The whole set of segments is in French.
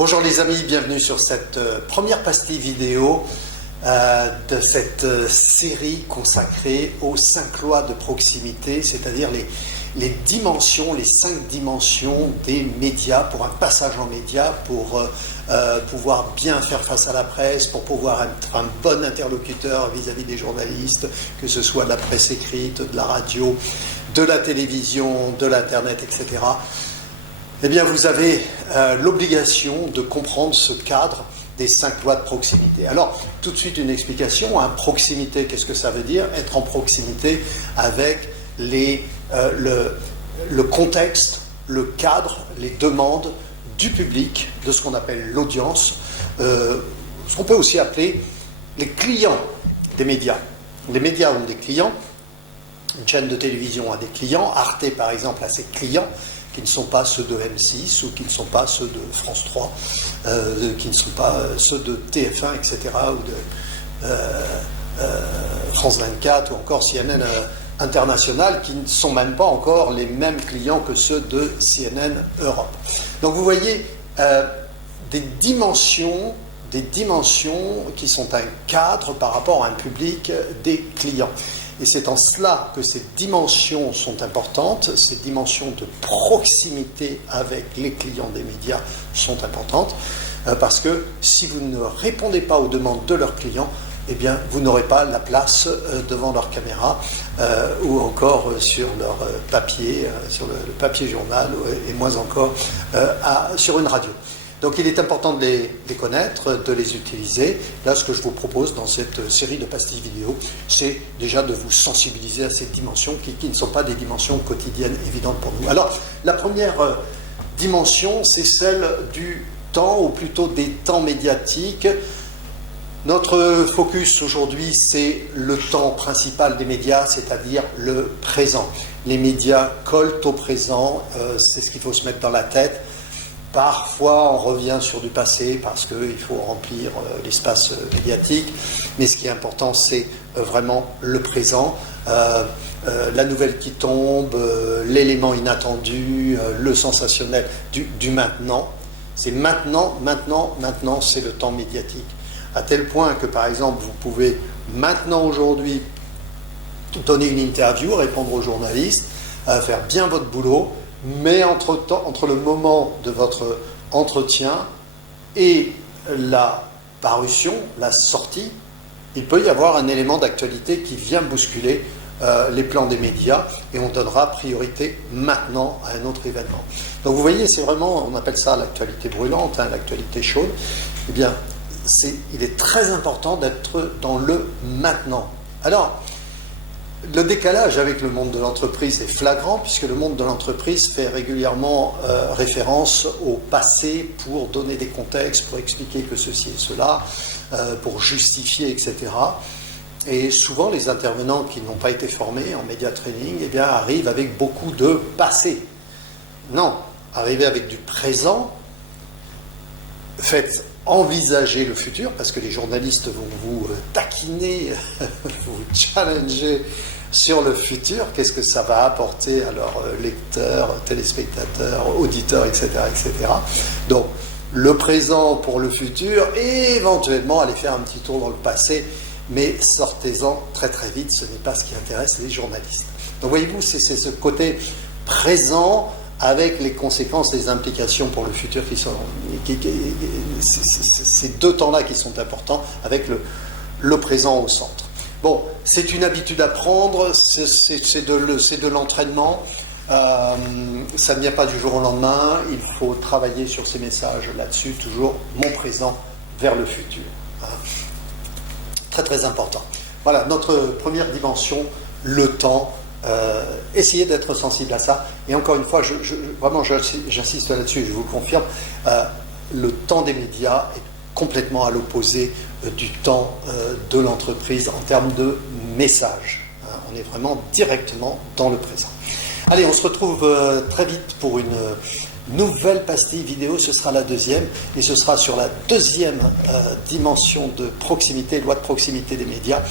Bonjour les amis, bienvenue sur cette première pastille vidéo de cette série consacrée aux 5 lois de proximité, c'est-à-dire les dimensions, les 5 dimensions des médias pour un passage en médias, pour pouvoir bien faire face à la presse, pour pouvoir être un bon interlocuteur vis-à-vis des journalistes, que ce soit de la presse écrite, de la radio, de la télévision, de l'internet, etc. Eh bien, vous avez l'obligation de comprendre ce cadre des 5 lois de proximité. Alors, tout de suite une explication. Proximité, qu'est-ce que ça veut dire? Être en proximité avec le contexte, le cadre, les demandes du public, de ce qu'on appelle l'audience, ce qu'on peut aussi appeler les clients des médias. Les médias ont des clients, une chaîne de télévision a des clients, Arte par exemple a ses clients, qui ne sont pas ceux de M6 ou qui ne sont pas ceux de France 3, qui ne sont pas ceux de TF1, etc., ou de France 24 ou encore CNN International, qui ne sont même pas encore les mêmes clients que ceux de CNN Europe. Donc vous voyez des dimensions qui sont un cadre par rapport à un public des clients. Et c'est en cela que ces dimensions sont importantes, ces dimensions de proximité avec les clients des médias sont importantes, parce que si vous ne répondez pas aux demandes de leurs clients, eh bien, vous n'aurez pas la place devant leur caméra ou encore sur leur papier, sur le papier journal, et moins encore sur une radio. Donc il est important de les connaître, de les utiliser. Là, ce que je vous propose dans cette série de pastilles vidéo, c'est déjà de vous sensibiliser à ces dimensions qui ne sont pas des dimensions quotidiennes évidentes pour nous. Alors, la première dimension, c'est celle du temps, ou plutôt des temps médiatiques. Notre focus aujourd'hui, c'est le temps principal des médias, c'est-à-dire le présent. Les médias collent au présent, c'est ce qu'il faut se mettre dans la tête. Parfois, on revient sur du passé parce qu'il faut remplir l'espace médiatique, mais ce qui est important, c'est vraiment le présent, la nouvelle qui tombe, l'élément inattendu, le sensationnel du maintenant. C'est maintenant, c'est le temps médiatique. À tel point que, par exemple, vous pouvez maintenant, aujourd'hui, donner une interview, répondre aux journalistes, faire bien votre boulot, mais entre le moment de votre entretien et la parution, la sortie, il peut y avoir un élément d'actualité qui vient bousculer les plans des médias, et on donnera priorité maintenant à un autre événement. Donc vous voyez, c'est vraiment, on appelle ça l'actualité brûlante, l'actualité chaude. Eh bien, il est très important d'être dans le maintenant. Alors, le décalage avec le monde de l'entreprise est flagrant, puisque le monde de l'entreprise fait régulièrement référence au passé pour donner des contextes, pour expliquer que ceci et cela, pour justifier, etc. Et souvent, les intervenants qui n'ont pas été formés en média training, eh bien, arrivent avec beaucoup de passé. Non, arrivez avec du présent, faites envisager le futur, parce que les journalistes vont vous taquiner, vous challenger sur le futur, qu'est-ce que ça va apporter à leurs lecteurs, téléspectateurs, auditeurs, etc., etc. Donc, le présent pour le futur, et éventuellement aller faire un petit tour dans le passé, mais sortez-en très très vite, ce n'est pas ce qui intéresse les journalistes. Donc voyez-vous, c'est ce côté présent, avec les conséquences, les implications pour le futur qui sont... ces 2 temps-là qui sont importants, avec le présent au centre. Bon, c'est une habitude à prendre, c'est de l'entraînement, ça ne vient pas du jour au lendemain, il faut travailler sur ces messages là-dessus, toujours mon présent vers le futur. Très très important. Voilà, notre première dimension, le temps. Essayez d'être sensible à ça, et encore une fois, vraiment j'insiste là-dessus, je vous le confirme, le temps des médias est complètement à l'opposé du temps de l'entreprise en termes de message. On est vraiment directement dans le présent. Allez, on se retrouve très vite pour une nouvelle pastille vidéo, ce sera la deuxième, et ce sera sur la deuxième dimension de proximité, loi de proximité des médias,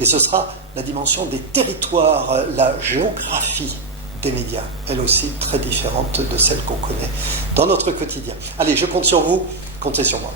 et ce sera la dimension des territoires, la géographie des médias, elle aussi très différente de celle qu'on connaît dans notre quotidien. Allez, je compte sur vous Comptez sur moi.